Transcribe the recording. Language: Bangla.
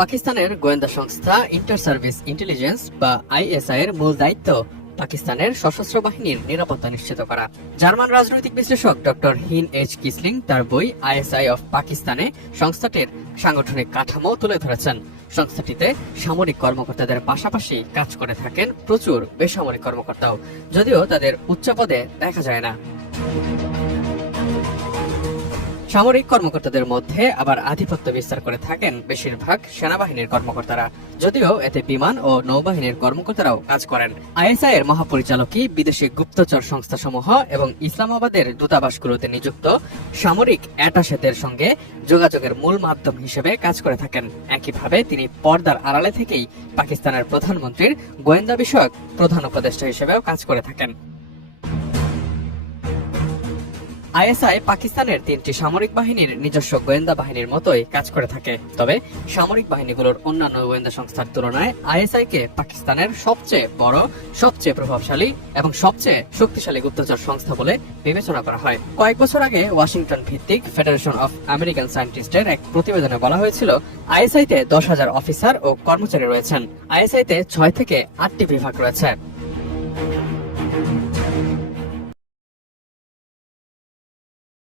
পাকিস্তানের গোয়েন্দা সংস্থা ইন্টার সার্ভিস ইন্টেলিজেন্স বা আইএসআই এর মূল দায়িত্ব পাকিস্তানের সশস্ত্র বাহিনীর নিরাপত্তা নিশ্চিত করা। জার্মান রাজনৈতিক বিশ্লেষক ডক্টর হিন এইচ কিসলিং তার বই আইএসআই অফ পাকিস্তানে সংস্থাটির সাংগঠনিক কাঠামো তুলে ধরেছেন। সংস্থাটিতে সামরিক কর্মকর্তাদের পাশাপাশি কাজ করে থাকেন প্রচুর বেসামরিক কর্মকর্তাও, যদিও তাদের উচ্চ পদে দেখা যায় না। সামরিক কর্মকর্তাদের মধ্যে আবার আধিপত্য বিস্তার করে থাকেন বেশিরভাগ সেনাবাহিনীর কর্মকর্তারা, যদিও এতে বিমান ও নৌবাহিনীর কর্মকর্তারাও কাজ করেন। আইএসআই এর মহাপরিচালকই বিদেশি গুপ্তচর সংস্থাসমূহ এবং ইসলামাবাদের দূতাবাসগুলোতে নিযুক্ত সামরিক অ্যাটাশেদের সঙ্গে যোগাযোগের মূল মাধ্যম হিসেবে কাজ করে থাকেন। একইভাবে তিনি পর্দার আড়ালে থেকেই পাকিস্তানের প্রধানমন্ত্রীর গোয়েন্দা বিষয়ক প্রধান উপদেষ্টা হিসেবেও কাজ করে থাকেন। আইএসআই পাকিস্তানের ৩টি সামরিক বাহিনীর নিজস্ব গোয়েন্দা বাহিনীর মতোই কাজ করে থাকে। তবে সামরিক বাহিনীগুলোর অন্যান্য গোয়েন্দা সংস্থার তুলনায় আইএসআই-কে পাকিস্তানের সবচেয়ে বড়, সবচেয়ে প্রভাবশালী এবং সবচেয়ে শক্তিশালী গুপ্তচর সংস্থা বলে বিবেচনা করা হয়। কয়েক বছর আগে ওয়াশিংটন ভিত্তিক ফেডারেশন অফ আমেরিকান সায়েন্টিস্টের এক প্রতিবেদনে বলা হয়েছিল, আইএসআই-তে ১০,০০০ অফিসার ও কর্মচারী রয়েছেন। আইএসআই-তে ৬ থেকে ৮টি বিভাগ রয়েছে।